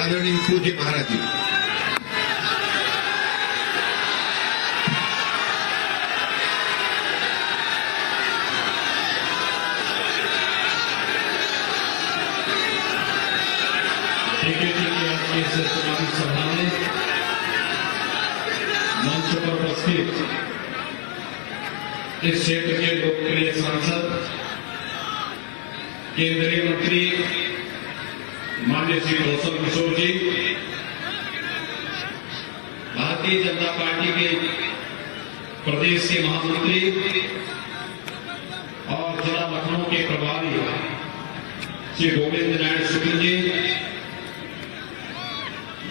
आदरणीय पूज्य महाराज जी। सभा में मंच पर उपस्थित इस क्षेत्र के लोकप्रिय सांसद केंद्रीय मंत्री माननीय श्री कौशल किशोर जी, भारतीय जनता पार्टी के प्रदेश के महामंत्री और जिला लखनऊ के प्रभारी श्री गोविंद नारायण शुक्ल जी,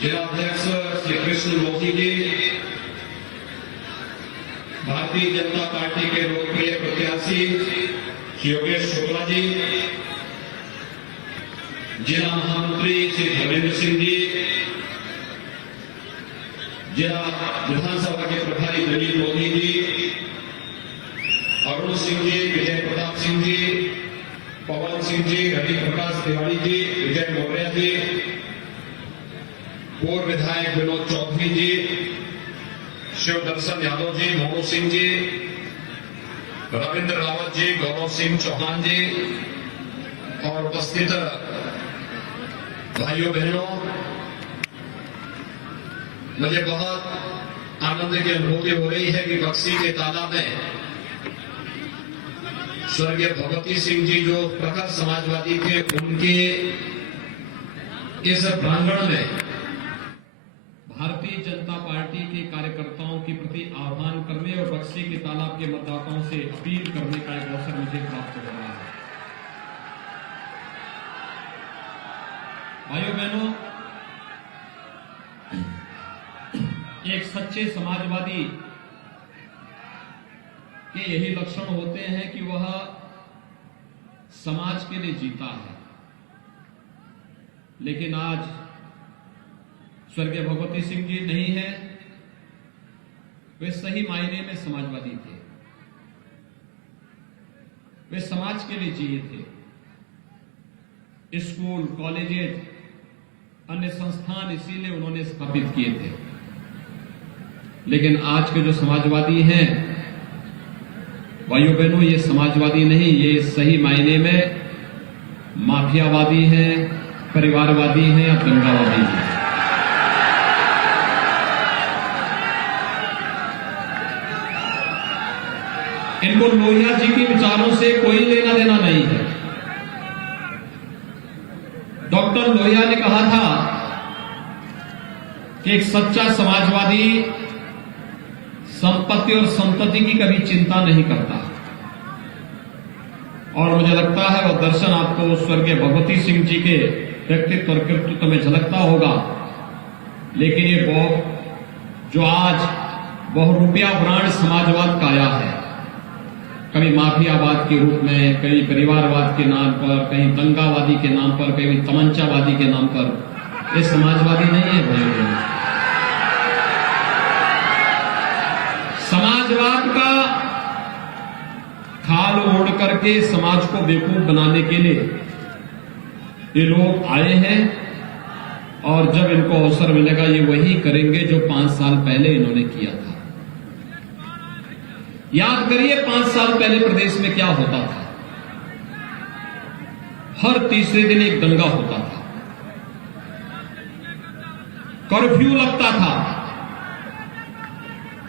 जिला अध्यक्ष श्री कृष्ण मोदी जी, भारतीय जनता पार्टी के लोकप्रिय प्रत्याशी श्री योगेश शुक्ला जी, जिला महामंत्री श्री धर्मेंद्र सिंह जी, जिला विधानसभा के प्रभारी नवीन मोदी जी, अरुण सिंह जी, विजय प्रताप सिंह जी, पवन सिंह जी, रवि प्रकाश तिवारी जी, विजय मौर्य जी, पूर्व विधायक विनोद चौधरी जी, शिव दर्शन यादव जी, मोनू सिंह जी, रविंद्र रावत जी, गौरव सिंह चौहान जी और उपस्थित भाइयों बहनों, मुझे बहुत आनंद की अनुभूति हो रही है कि बक्सी के तालाब में स्वर्गीय भगवती सिंह जी जो प्रखर समाजवादी थे, उनके इस प्रांगण में भारतीय जनता पार्टी के कार्यकर्ताओं के प्रति आह्वान करने और बक्सी के तालाब के मतदाताओं से अपील करने का एक अवसर मुझे प्राप्त हो रहा है। भाइयों बहनों, एक सच्चे समाजवादी के यही लक्षण होते हैं कि वह समाज के लिए जीता है। लेकिन आज स्वर्गीय भगवती सिंह जी नहीं है, वे सही मायने में समाजवादी थे। वे समाज के लिए जिए थे। स्कूल, कॉलेजेस, अन्य संस्थान इसीलिए उन्होंने स्थापित किए थे। लेकिन आज के जो समाजवादी हैं, भाइयों बहनों, ये समाजवादी नहीं, ये सही मायने में माफियावादी हैं, परिवारवादी हैं या दंगावादी हैं। इनको लोहिया जी के विचारों से कोई लेना देना नहीं है। डॉक्टर लोहिया ने कहा था कि एक सच्चा समाजवादी संपत्ति और संतति की कभी चिंता नहीं करता। और मुझे लगता है वह दर्शन आपको स्वर्गीय भगवती सिंह जी के व्यक्तित्व और कृतित्व में झलकता होगा। लेकिन ये जो आज बहुरूपिया ब्रांड समाजवाद का आया है, कभी माफियावाद के रूप में, कहीं परिवारवाद के नाम पर, कहीं दंगावादी के नाम पर, कहीं तमंचावादी के नाम पर, ये समाजवादी नहीं है भाइयों। समाजवाद का खाल ओढ़ करके समाज को बेवकूफ बनाने के लिए ये लोग आए हैं और जब इनको अवसर मिलेगा ये वही करेंगे जो 5 साल पहले इन्होंने किया था। याद करिए 5 साल पहले प्रदेश में क्या होता था। हर तीसरे दिन एक दंगा होता था, कर्फ्यू लगता था,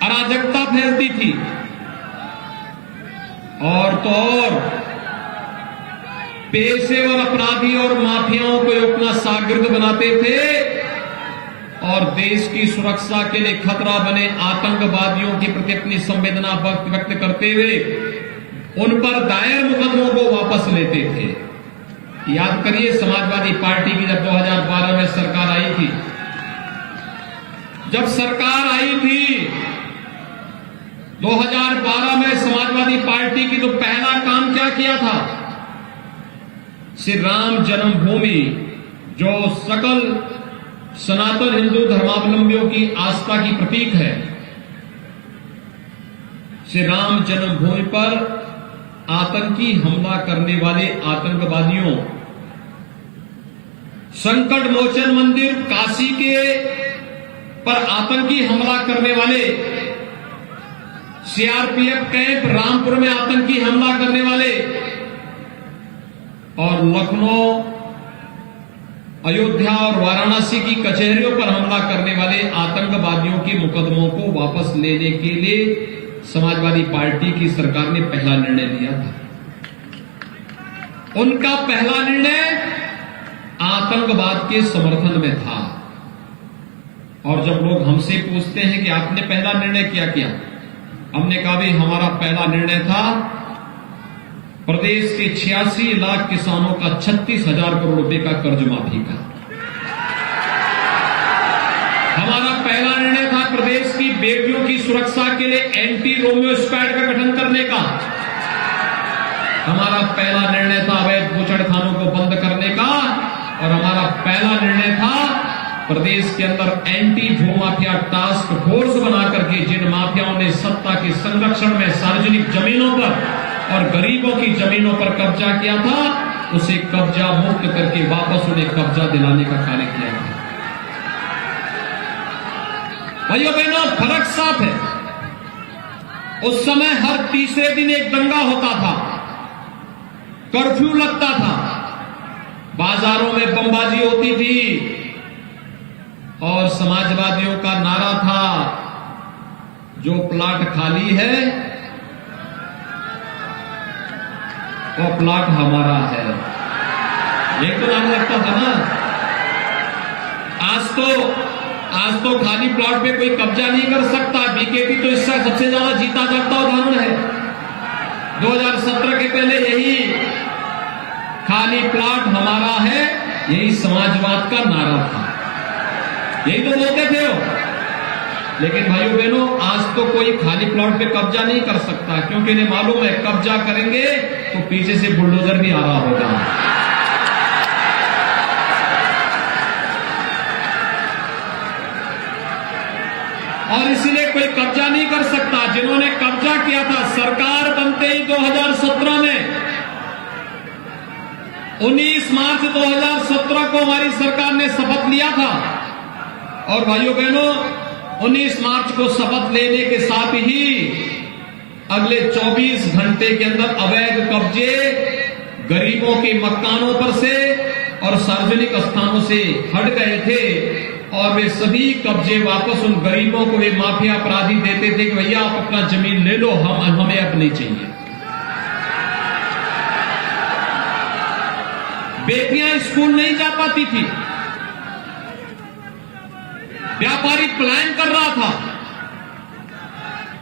अराजकता फैलती थी और तो और पेशेवर अपराधी और माफियाओं को अपना शागिर्द बनाते थे और देश की सुरक्षा के लिए खतरा बने आतंकवादियों के प्रति अपनी संवेदना व्यक्त करते हुए उन पर दायर मुकदमों को वापस लेते थे। याद करिए समाजवादी पार्टी की जब 2012 में सरकार आई थी, जब सरकार आई थी 2012 में समाजवादी पार्टी की तो पहला काम क्या किया था, श्री राम जन्मभूमि जो सकल सनातन हिंदू धर्मावलंबियों की आस्था की प्रतीक है, श्री राम जन्मभूमि पर आतंकी हमला करने वाले आतंकवादियों संकट मोचन मंदिर काशी के पर आतंकी हमला करने वाले, सीआरपीएफ कैंप रामपुर में आतंकी हमला करने वाले और लखनऊ, अयोध्या और वाराणसी की कचहरियों पर हमला करने वाले आतंकवादियों के मुकदमों को वापस लेने के लिए समाजवादी पार्टी की सरकार ने पहला निर्णय लिया था। उनका पहला निर्णय आतंकवाद के समर्थन में था। और जब लोग हमसे पूछते हैं कि आपने पहला निर्णय क्या किया, हमने कहा भी हमारा पहला निर्णय था प्रदेश के 86 लाख किसानों का 36,000 करोड़ रुपए का कर्ज माफी का। हमारा पहला निर्णय था प्रदेश की बेटियों की सुरक्षा के लिए एंटी रोमियो स्क्वाड का गठन करने का। हमारा पहला निर्णय था अवैध बूचड़खानों को बंद करने का। और हमारा पहला निर्णय था प्रदेश के अंदर एंटी भूमाफिया टास्क फोर्स बनाकर के जिन माफियाओं ने सत्ता के संरक्षण में सार्वजनिक जमीनों पर और गरीबों की जमीनों पर कब्जा किया था, उसे कब्जा मुक्त करके वापस उन्हें कब्जा दिलाने का कार्य किया था। भाइयों बहनों, फर्क साफ है। उस समय हर तीसरे दिन एक दंगा होता था, कर्फ्यू लगता था, बाजारों में बमबाजी होती थी और समाजवादियों का नारा था, जो प्लाट खाली है वो प्लाट हमारा है। एक तो नारा लगता था ना। आज तो खाली प्लाट पे कोई कब्जा नहीं कर सकता। बीकेपी तो इसका सबसे ज्यादा जीता जागता उदाहरण है। 2017 के पहले यही खाली प्लाट हमारा है, यही समाजवाद का नारा था, यही तो बोलते थे वो। लेकिन भाइयों बहनों, आज तो कोई खाली प्लॉट पे कब्जा नहीं कर सकता, क्योंकि इन्हें मालूम है कब्जा करेंगे तो पीछे से बुलडोजर भी आ रहा होगा। और इसलिए कोई कब्जा नहीं कर सकता। जिन्होंने कब्जा किया था, सरकार बनते ही 2017 में 19 मार्च 2017 को हमारी सरकार ने शपथ लिया था। और भाइयों बहनों, 19 मार्च को शपथ लेने के साथ ही अगले 24 घंटे के अंदर अवैध कब्जे गरीबों के मकानों पर से और सार्वजनिक स्थानों से हट गए थे। और वे सभी कब्जे वापस उन गरीबों को वे माफिया अपराधी देते थे कि भैया आप अपना जमीन ले लो, हमें अब नहीं चाहिए। बेटियां स्कूल नहीं जा पाती थी, व्यापारी प्लान कर रहा था,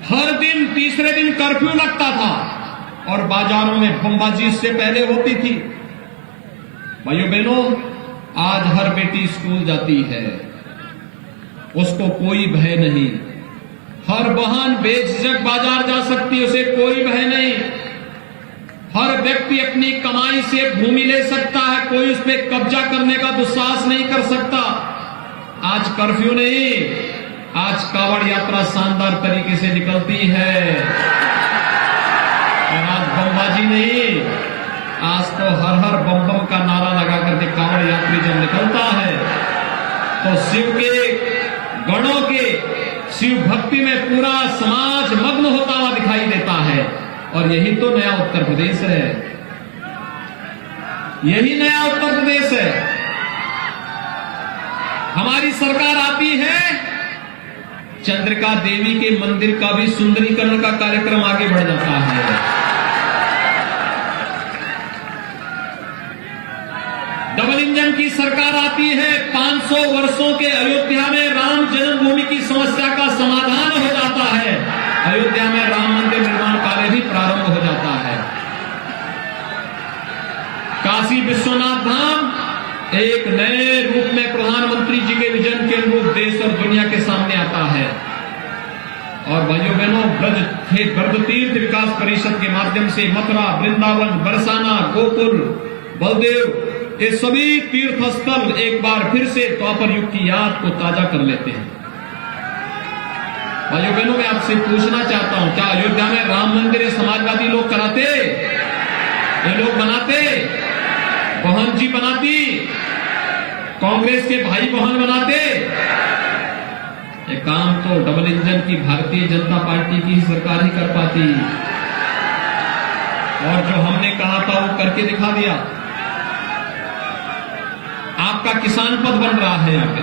हर दिन तीसरे दिन कर्फ्यू लगता था और बाजारों में बमबाजी इससे पहले होती थी। भाइयों बहनों, आज हर बेटी स्कूल जाती है, उसको कोई भय नहीं। हर बहन बेझिझक बाजार जा सकती है, उसे कोई भय नहीं। हर व्यक्ति अपनी कमाई से भूमि ले सकता है, कोई उस पर कब्जा करने का दुस्साहस नहीं कर सकता। आज कर्फ्यू नहीं, आज कावड़ यात्रा शानदार तरीके से निकलती है। और आज बमबाजी नहीं, आज तो हर हर बम बम का नारा लगा करके कावड़ यात्री जब निकलता है तो शिव के गणों के शिव भक्ति में पूरा समाज मग्न होता हुआ दिखाई देता है। और यही तो नया उत्तर प्रदेश है, यही नया उत्तर प्रदेश है। हमारी सरकार आती है, चंद्रिका देवी के मंदिर का भी सुंदरीकरण का कार्यक्रम आगे बढ़ जाता है। डबल इंजन की सरकार आती है, 500 वर्षों के अयोध्या में राम जन्मभूमि की समस्या का समाधान हो जाता है। अयोध्या में राम मंदिर निर्माण कार्य भी प्रारंभ हो जाता है। काशी विश्वनाथ धाम एक नए रूप में प्रधानमंत्री जी के विजन के अनुरूप देश और दुनिया के सामने आता है। और भाइयों बहनों, ब्रज तीर्थ विकास परिषद के माध्यम से मथुरा, वृंदावन, बरसाना, गोकुल, बलदेव, ये सभी तीर्थ स्थल एक बार फिर से द्वापर युग की याद को ताजा कर लेते हैं। भाइयों बहनों, मैं आपसे पूछना चाहता हूं, क्या अयोध्या में राम मंदिर ये समाजवादी लोग कराते, ये लोग बनाते, बहन जी बनाती? कांग्रेस के भाई बहन बनाते। ये काम तो डबल इंजन की भारतीय जनता पार्टी की ही सरकार ही कर पाती, और जो हमने कहा था वो करके दिखा दिया। आपका किसान पद बन रहा है यहां पे,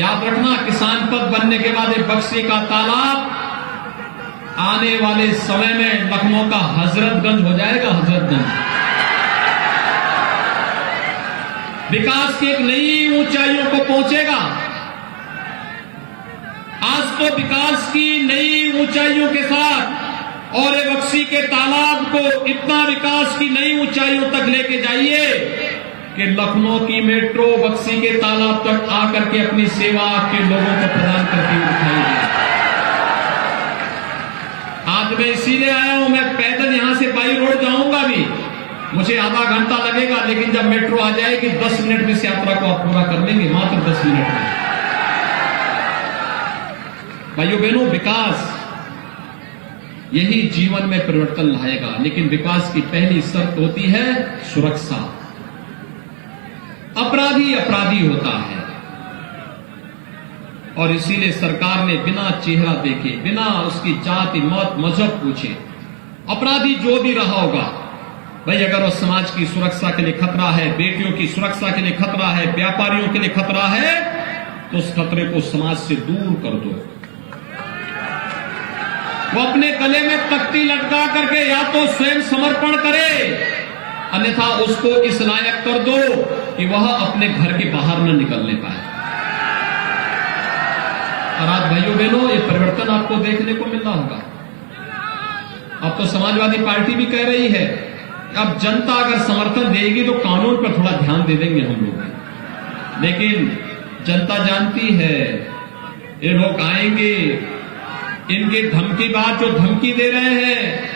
याद रखना, किसान पद बनने के बाद ये बक्सी का तालाब आने वाले समय में लखनऊ का हजरतगंज हो जाएगा, हजरतगंज। विकास की एक नई ऊंचाइयों को पहुंचेगा। आज तो विकास की नई ऊंचाइयों के साथ और ये बक्सी के तालाब को इतना विकास की नई ऊंचाइयों तक लेके जाइए कि लखनऊ की मेट्रो बक्सी के तालाब तक आकर के अपनी सेवा आपके लोगों को प्रदान करती दिखाएगी। आज मैं इसीलिए आया हूं, मैं पैदल यहां से बाई रोड जाऊंगा भी, मुझे आधा घंटा लगेगा, लेकिन जब मेट्रो आ जाएगी 10 मिनट में इस यात्रा को आप पूरा कर लेंगे, मात्र 10 मिनट में। भाइयों बहनों, विकास यही जीवन में परिवर्तन लाएगा, लेकिन विकास की पहली शर्त होती है सुरक्षा। अपराधी अपराधी होता है, और इसीलिए सरकार ने बिना चेहरा देखे, बिना उसकी जाति मत मजहब पूछे, अपराधी जो भी रहा होगा, भाई अगर वो समाज की सुरक्षा के लिए खतरा है, बेटियों की सुरक्षा के लिए खतरा है, व्यापारियों के लिए खतरा है, तो उस खतरे को समाज से दूर कर दो। वो अपने गले में तख्ती लटका करके या तो स्वयं समर्पण करे, अन्यथा उसको इस लायक कर दो कि वह अपने घर के बाहर न निकलने पाए। और आज भाइयों बहनों, ये परिवर्तन आपको देखने को मिल रहा होगा। अब तो समाजवादी पार्टी भी कह रही है, अब जनता अगर समर्थन देगी तो कानून पर थोड़ा ध्यान दे देंगे हम लोग, लेकिन जनता जानती है ये लोग आएंगे, इनके धमकीबाज जो धमकी दे रहे हैं,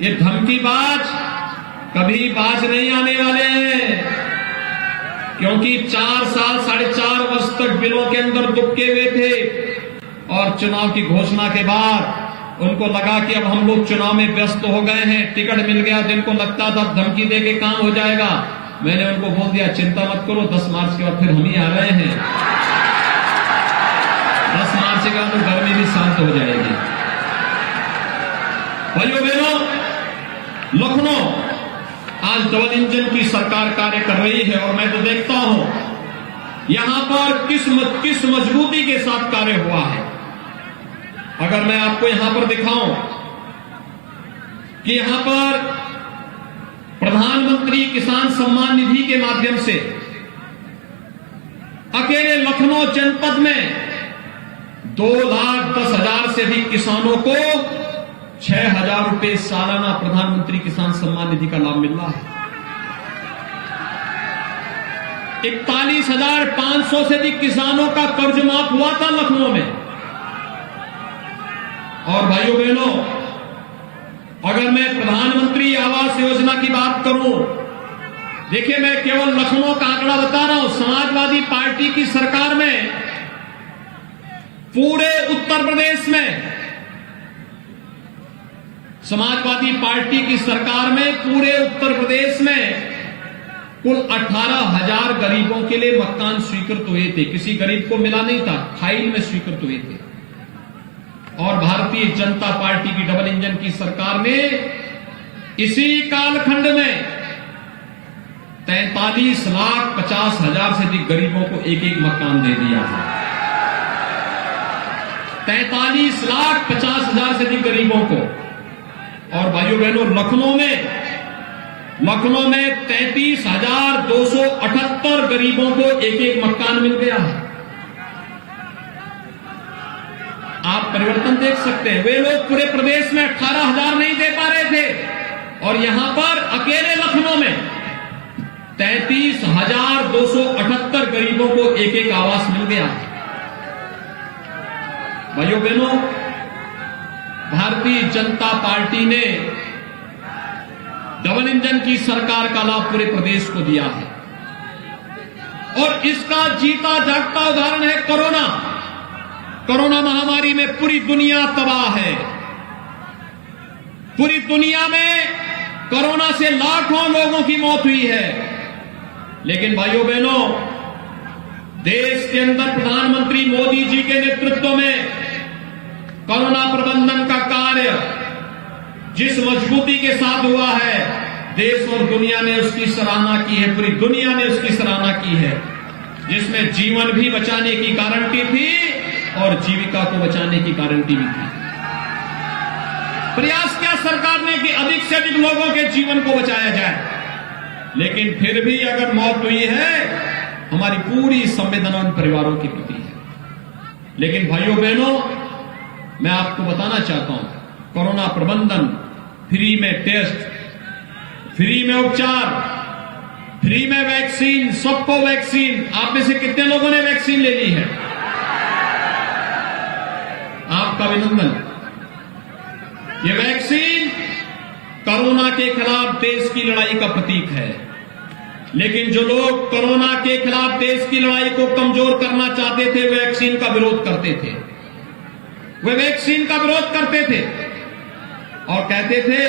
ये धमकीबाज कभी बाज नहीं आने वाले हैं, क्योंकि 4 साल 4.5 वर्ष तक बिलों के अंदर दुबके हुए थे, और चुनाव की घोषणा के बाद उनको लगा कि अब हम लोग चुनाव में व्यस्त हो गए हैं, टिकट मिल गया, जिनको लगता था धमकी दे के काम हो जाएगा। मैंने उनको बोल दिया, चिंता मत करो, 10 मार्च के बाद फिर हम ही आ रहे हैं। 10 मार्च के बाद गर्मी भी शांत हो जाएगी। भाइयों बहनों, लखनऊ आज डबल इंजन की सरकार कार्य कर रही है, और मैं तो देखता हूं यहां पर किस मजबूती के साथ कार्य हुआ है। अगर मैं आपको यहां पर दिखाऊं कि यहां पर प्रधानमंत्री किसान सम्मान निधि के माध्यम से अकेले लखनऊ जनपद में 2,10,000 से अधिक किसानों को 6,000 रुपए सालाना प्रधानमंत्री किसान सम्मान निधि का लाभ मिल रहा है। 41,500 से अधिक किसानों का कर्ज माफ हुआ था लखनऊ में। और भाइयों बहनों, अगर मैं प्रधानमंत्री आवास योजना की बात करूं, देखिए मैं केवल लखनऊ का आंकड़ा बता रहा हूं, समाजवादी पार्टी की सरकार में पूरे उत्तर प्रदेश में, समाजवादी पार्टी की सरकार में पूरे उत्तर प्रदेश में कुल 18,000 गरीबों के लिए मकान स्वीकृत हुए थे। किसी गरीब को मिला नहीं था, फाइल में स्वीकृत हुए थे। और भारतीय जनता पार्टी की डबल इंजन की सरकार ने इसी कालखंड में 43,50,000 से अधिक गरीबों को एक मकान दे दिया है। 43,50,000 से अधिक गरीबों को। और भाइयों बहनों, लखनऊ में 33,278 गरीबों को एक मकान मिल गया है। आप परिवर्तन देख सकते हैं। वे लोग पूरे प्रदेश में 18,000 नहीं दे पा रहे थे, और यहां पर अकेले लखनऊ में 33,278 गरीबों को एक आवास मिल गया। भाइयों बहनों, भारतीय जनता पार्टी ने डबल इंजन की सरकार का लाभ पूरे प्रदेश को दिया है, और इसका जीता जागता उदाहरण है कोरोना। कोरोना महामारी में पूरी दुनिया तबाह है। पूरी दुनिया में कोरोना से लाखों लोगों की मौत हुई है। लेकिन भाइयों बहनों, देश के अंदर प्रधानमंत्री मोदी जी के नेतृत्व में कोरोना प्रबंधन का कार्य जिस मजबूती के साथ हुआ है, देश और दुनिया ने उसकी सराहना की है, पूरी दुनिया ने उसकी सराहना की है, जिसमें जीवन भी बचाने की गारंटी थी और जीविका को बचाने की गारंटी भी थी। प्रयास किया सरकार ने कि अधिक से अधिक लोगों के जीवन को बचाया जाए, लेकिन फिर भी अगर मौत हुई है, हमारी पूरी संवेदना उन परिवारों के प्रति है। लेकिन भाइयों बहनों, मैं आपको बताना चाहता हूं, कोरोना प्रबंधन, फ्री में टेस्ट, फ्री में उपचार, फ्री में वैक्सीन, सबको वैक्सीन। आप में से कितने लोगों ने वैक्सीन ले ली है? आपका अभिनंदन। ये वैक्सीन कोरोना के खिलाफ देश की लड़ाई का प्रतीक है, लेकिन जो लोग कोरोना के खिलाफ देश की लड़ाई को कमजोर करना चाहते थे, वे वैक्सीन का विरोध करते थे। वे वैक्सीन का विरोध करते थे और कहते थे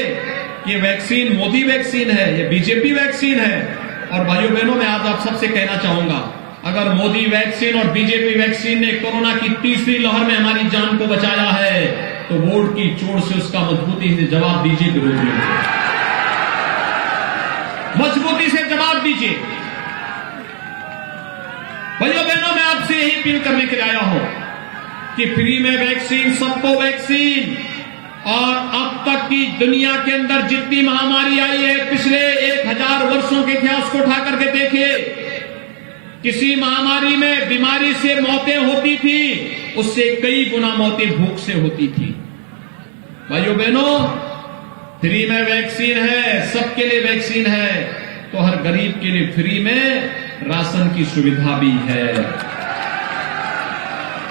कि वैक्सीन मोदी वैक्सीन है, ये बीजेपी वैक्सीन है। और भाइयों बहनों, मैं आज आप सबसे कहना चाहूंगा, अगर मोदी वैक्सीन और बीजेपी वैक्सीन ने कोरोना की तीसरी लहर में हमारी जान को बचाया है, तो वोट की चोट से उसका मजबूती से जवाब दीजिए विरोधियों को, मजबूती से जवाब दीजिए। भाइयों बहनों, मैं आपसे यही अपील करने के लिए आया हूं कि फ्री में वैक्सीन, सबको वैक्सीन। और अब तक की दुनिया के अंदर जितनी महामारी आई है, पिछले 1000 वर्षों के इतिहास को उठा करके देखिए, किसी महामारी में बीमारी से मौतें होती थी, उससे कई गुना मौतें भूख से होती थी। भाइयों बहनों, फ्री में वैक्सीन है, सबके लिए वैक्सीन है, तो हर गरीब के लिए फ्री में राशन की सुविधा भी है।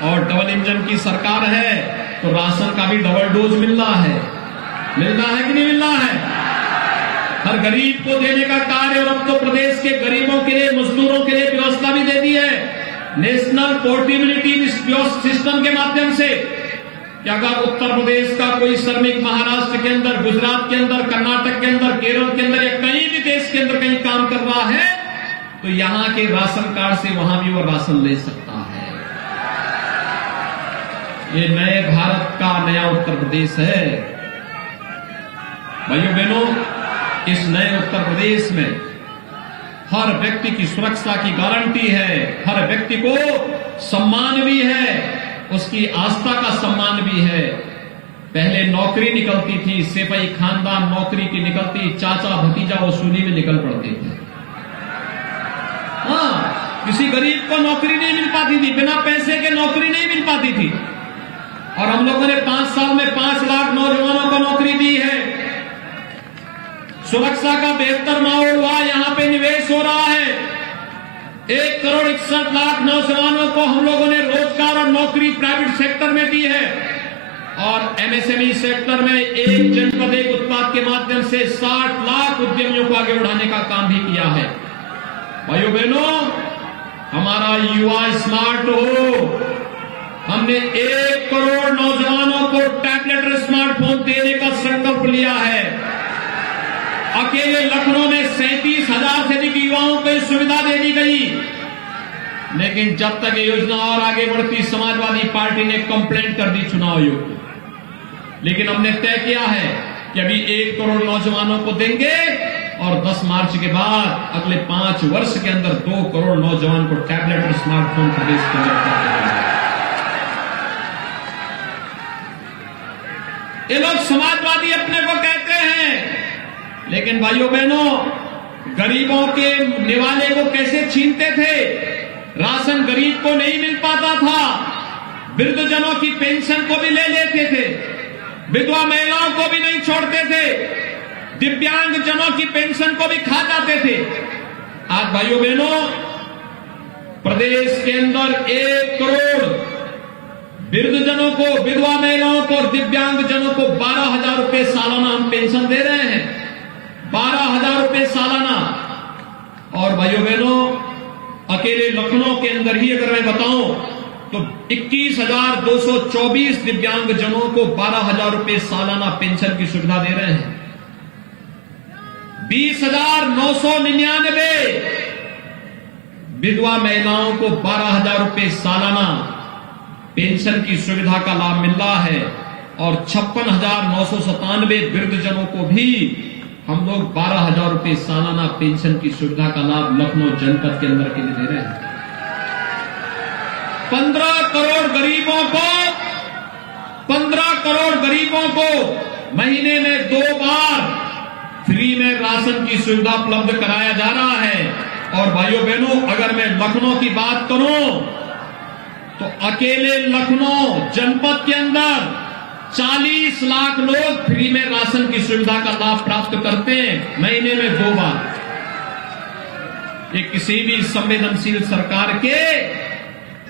और डबल इंजन की सरकार है, तो राशन का भी डबल डोज मिल रहा है कि नहीं मिल रहा है? हर गरीब को देने का कार्य, और अब तो प्रदेश के गरीबों के लिए, मजदूरों के लिए व्यवस्था भी दे दी है नेशनल पोर्टेबिलिटी सिस्टम के माध्यम से, कि अगर उत्तर प्रदेश का कोई श्रमिक महाराष्ट्र के अंदर, गुजरात के अंदर, कर्नाटक के अंदर, केरल के अंदर या कहीं भी देश के अंदर कहीं काम कर रहा है, तो यहां के राशन कार्ड से वहां भी वो राशन ले सकता है। ये नए भारत का नया उत्तर प्रदेश है। भाइयों बहनों, इस नए उत्तर प्रदेश में हर व्यक्ति की सुरक्षा की गारंटी है, हर व्यक्ति को सम्मान भी है, उसकी आस्था का सम्मान भी है। पहले नौकरी निकलती थी, सिपाही खानदान नौकरी की निकलती, चाचा भतीजा वसूली में निकल पड़ते थे। हाँ, किसी गरीब को नौकरी नहीं मिल पाती थी, बिना पैसे के नौकरी नहीं मिल पाती थी। और हम लोगों ने 5 साल में 5 लाख नौजवानों को नौकरी दी है। सुरक्षा का बेहतर माहौल हुआ, यहां पे निवेश हो रहा है। 1 करोड़ 61 लाख नौजवानों को हम लोगों ने रोजगार और नौकरी प्राइवेट सेक्टर में दी है। और एमएसएमई सेक्टर में एक जनपद एक उत्पाद के माध्यम से 60 लाख उद्यमियों को आगे बढ़ाने का काम भी किया है। भाइयों बहनों, हमारा युवा स्मार्ट हो। हमने 1 करोड़ नौजवानों को टैबलेट और स्मार्टफोन देने का संकल्प लिया है। अकेले लखनऊ में 37,000 से अधिक युवाओं को सुविधा दे दी गई। लेकिन जब तक ये योजना और आगे बढ़ती, समाजवादी पार्टी ने कंप्लेंट कर दी चुनाव आयोग को। लेकिन हमने तय किया है कि अभी 1 करोड़ नौजवानों को देंगे और 10 मार्च के बाद अगले 5 वर्ष के अंदर 2 करोड़ नौजवान को टैबलेट और स्मार्टफोन प्रदेश के अंदर देंगे। ये लोग समाजवादी अपने को कहते हैं, लेकिन भाइयों बहनों, गरीबों के निवाले को कैसे छीनते थे? राशन गरीब को नहीं मिल पाता था, वृद्धजनों की पेंशन को भी ले लेते थे, विधवा महिलाओं को भी नहीं छोड़ते थे, दिव्यांग जनों की पेंशन को भी खा जाते थे। आज भाइयों बहनों, प्रदेश के अंदर 1 करोड़ वृद्धजनों को, विधवा महिलाओं को और दिव्यांग जनों को 12,000 रुपए सालाना हम पेंशन दे रहे हैं। 12,000 रुपए सालाना। और भाइयों बहनों, अकेले लखनऊ के अंदर ही अगर मैं बताऊं तो 21,224 दिव्यांग जनों को 12,000 रुपए सालाना पेंशन की सुविधा दे रहे हैं। 20,999 विधवा महिलाओं को 12,000 रुपए सालाना पेंशन की सुविधा का लाभ मिल रहा है और 56,997 वृद्धजनों को भी हम लोग 12,000 रुपए सालाना पेंशन की सुविधा का लाभ लखनऊ जनपद के अंदर के लिए दे रहे हैं। 15 करोड़ गरीबों को महीने में 2 बार फ्री में राशन की सुविधा उपलब्ध कराया जा रहा है। और भाइयों बहनों, अगर मैं लखनऊ की बात करूं तो अकेले लखनऊ जनपद के अंदर 40 लाख लोग फ्री में राशन की सुविधा का लाभ प्राप्त करते हैं महीने में 2 बार। ये किसी भी संवेदनशील सरकार के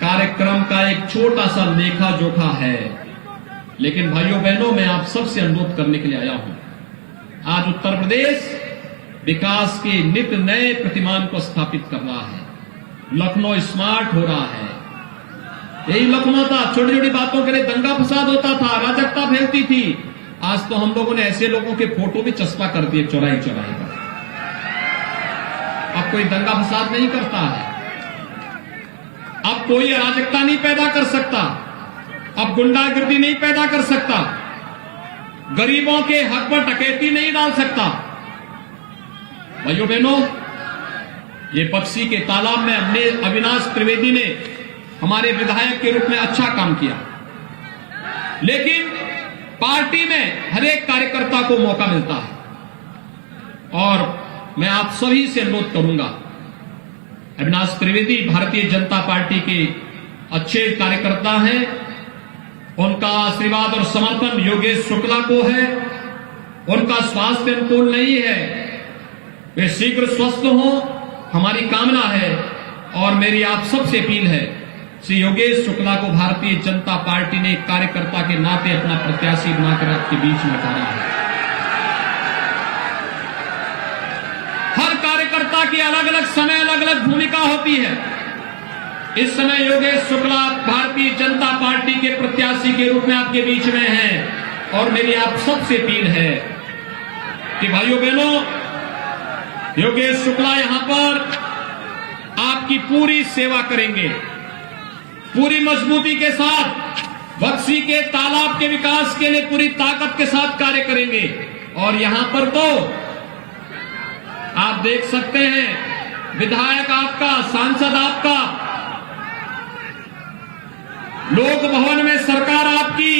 कार्यक्रम का एक छोटा सा लेखा जोखा है। लेकिन भाइयों बहनों, मैं आप सबसे अनुरोध करने के लिए आया हूं। आज उत्तर प्रदेश विकास के नित्य नए प्रतिमान को स्थापित कर रहा है। लखनऊ स्मार्ट हो रहा है। यही लखनऊ था, छोटी छोटी बातों के लिए दंगा फसाद होता था, अराजकता फैलती थी। आज तो हम लोगों ने ऐसे लोगों के फोटो भी चस्पा कर दिए चौराहे चौराहे पर। अब कोई दंगा फसाद नहीं करता है, अब कोई अराजकता नहीं पैदा कर सकता, अब गुंडागिर्दी नहीं पैदा कर सकता, गरीबों के हक पर डकैती नहीं डाल सकता। भाइयों बहनों, ये बक्सी के तालाब में हमने अविनाश त्रिवेदी ने हमारे विधायक के रूप में अच्छा काम किया, लेकिन पार्टी में हर एक कार्यकर्ता को मौका मिलता है। और मैं आप सभी से अनुरोध करूंगा, अविनाश त्रिवेदी भारतीय जनता पार्टी के अच्छे कार्यकर्ता हैं, उनका आशीर्वाद और समर्थन योगेश शुक्ला को है। उनका स्वास्थ्य अनुकूल नहीं है, वे शीघ्र स्वस्थ हों, हमारी कामना है। और मेरी आप सबसे अपील है, श्री योगेश शुक्ला को भारतीय जनता पार्टी ने एक कार्यकर्ता के नाते अपना प्रत्याशी बनाकर आपके बीच में उतारा है। हर कार्यकर्ता की अलग अलग समय अलग अलग भूमिका होती है। इस समय योगेश शुक्ला भारतीय जनता पार्टी के प्रत्याशी के रूप में आपके बीच में हैं। और मेरी आप सबसे अपील है कि भाइयों बहनों, योगेश शुक्ला यहां पर आपकी पूरी सेवा करेंगे, पूरी मजबूती के साथ बक्सी के तालाब के विकास के लिए पूरी ताकत के साथ कार्य करेंगे। और यहां पर तो आप देख सकते हैं, विधायक आपका, सांसद आपका, लोक भवन में सरकार आपकी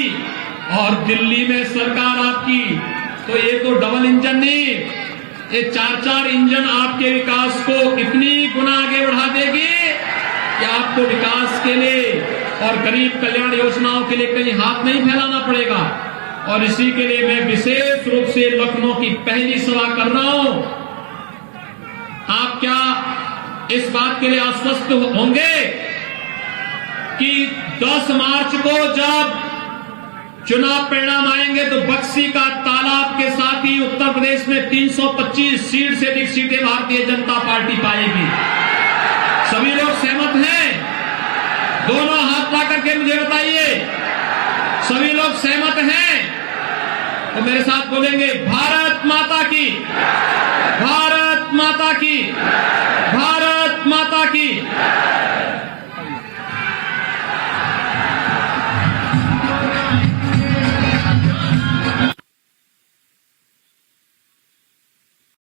और दिल्ली में सरकार आपकी। तो ये तो डबल इंजन नहीं, ये 4-4 इंजन आपके विकास को इतनी गुना आगे बढ़ा देगी कि आपको विकास के लिए और गरीब कल्याण योजनाओं के लिए कहीं हाथ नहीं फैलाना पड़ेगा। और इसी के लिए मैं विशेष रूप से लखनऊ की पहली सभा कर रहा हूं। आप क्या इस बात के लिए आश्वस्त होंगे कि 10 मार्च को जब चुनाव परिणाम आएंगे तो बक्सी का तालाब के साथ ही उत्तर प्रदेश में 325 सीट से अधिक सीटें भारतीय जनता पार्टी पाएगी। सभी लोग सहमत हैं? दोनों हाथ ला करके मुझे बताइए, सभी लोग सहमत हैं? तो मेरे साथ बोलेंगे, भारत माता की, भारत माता की।